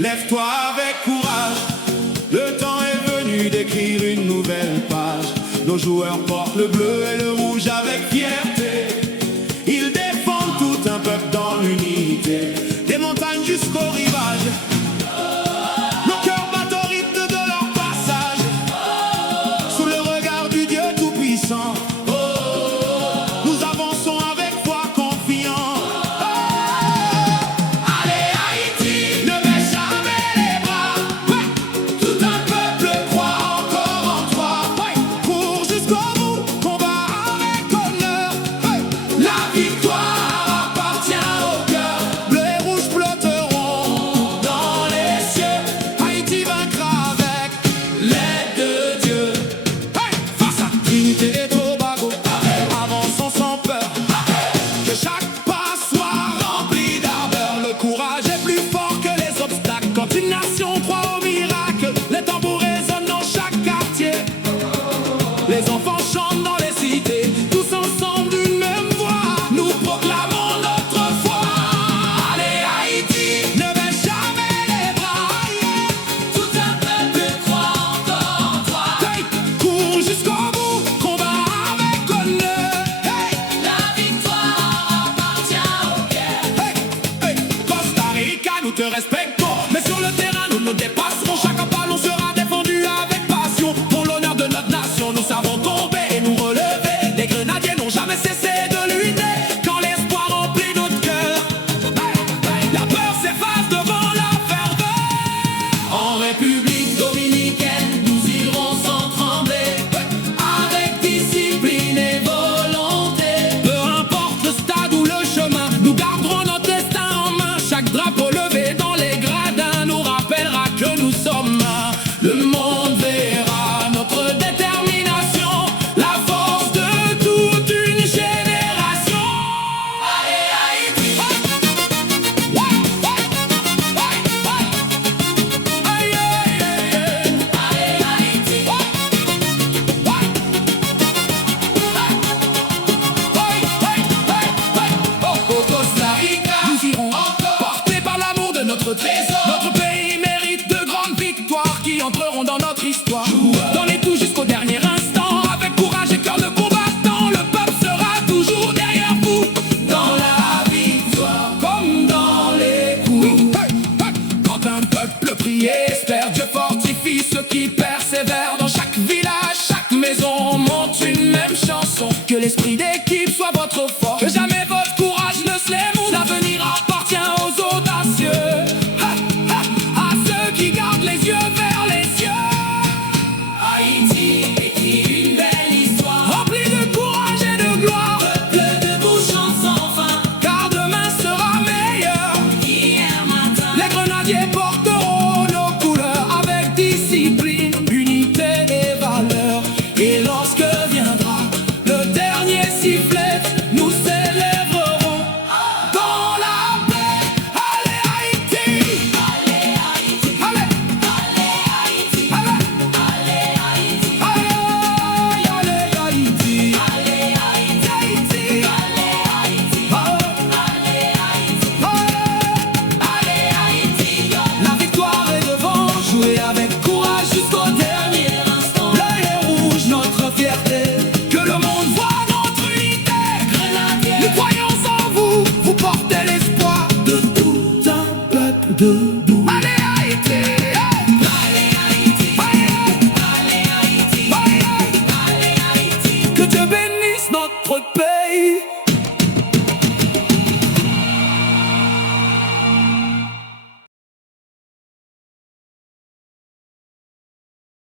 Lève-toi avec courage, le temps est venu d'écrire une nouvelle page. Nos joueurs portent le bleu et le rouge avec fierté. Ils défendent tout un peuple dans l'unité, des montagnes jusqu'au rivage. Nos cœurs battent au rythme de leur passage, sous le regard du Dieu Tout-Puissant. Nous avançons avec foi confiant. Une nation croit au miracle, les tambours résonnent dans chaque quartier. Les enfants chantent dans les cités, tous ensemble d'une même voix. Nous proclamons notre foi. Allez Haïti, ne baisse jamais les bras. Tout un peuple croit encore en toi. Hey, cours jusqu'au bout, combat avec honneur. Hey, la victoire appartient au cœur. Hey, hey, Costa Rica, nous te respectons. Mais sur le terrain, nous nous dépasserons. Chaque ballon sera défendu avec passion. Pour l'honneur de notre nation, nous savons tomber et nous relever. Les grenadiers n'ont jamais cessé de lutter. Quand l'espoir remplit notre cœur, la peur s'efface devant la ferveur. En République dominicaine, nous irons sans trembler, avec discipline et volonté. Peu importe le stade ou le chemin, nous garderons notre destin en main. Chaque drapeau levé dans les gradins nous rappellera que nous sommes un. Le monde verra notre détermination, la force de toute une génération. Allez Haïti, aïe allez Haïti, au Costa Rica, nous irons portés par l'amour de notre trésor. Notre pays mérite de grandes victoires qui entreront dans notre histoire. Donnez tout jusqu'au dernier instant, avec courage et cœur de combattant. Le peuple sera toujours derrière vous, dans la victoire comme dans les coups. Quand un peuple prie et espère, Dieu fortifie ceux qui persévèrent. Dans chaque village, chaque maison monte une même chanson. Que l'esprit d'équipe soit votre force, que jamais votre courage ne se lève. L'avenir appartient aux audacieux, à ceux qui gardent les yeux vers les cieux. Haïti écrit une belle histoire, remplie de courage et de gloire. Peuple debout chante sans fin, car demain sera meilleur qu'hier matin. Les grenadiers porteront nos couleurs avec discipline, unité et valeur. Et lorsque viendra le dernier sifflet, nous célébrerons dans la paix. Allez Haïti, allez Haïti, allez, allez Haïti, allez, allez Haïti, allez, allez Haïti, allez Haïti, allez Haïti, allez Haïti. La victoire est devant, jouez avec courage jusqu'au dernier instant. L'œil est rouge, notre fierté, que le monde voit notre unité. Grenadiers, nous croyons en vous, vous portez l'espoir de tout un peuple de